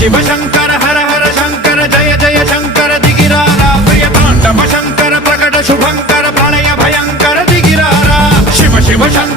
शिव शंकर हर हर शंकर जय जय शंकर दिगिरारा प्रिय तांडव शंकर प्रकट शुभंकर प्रलय भयंकर दिगिरारा शिव शिव शंकर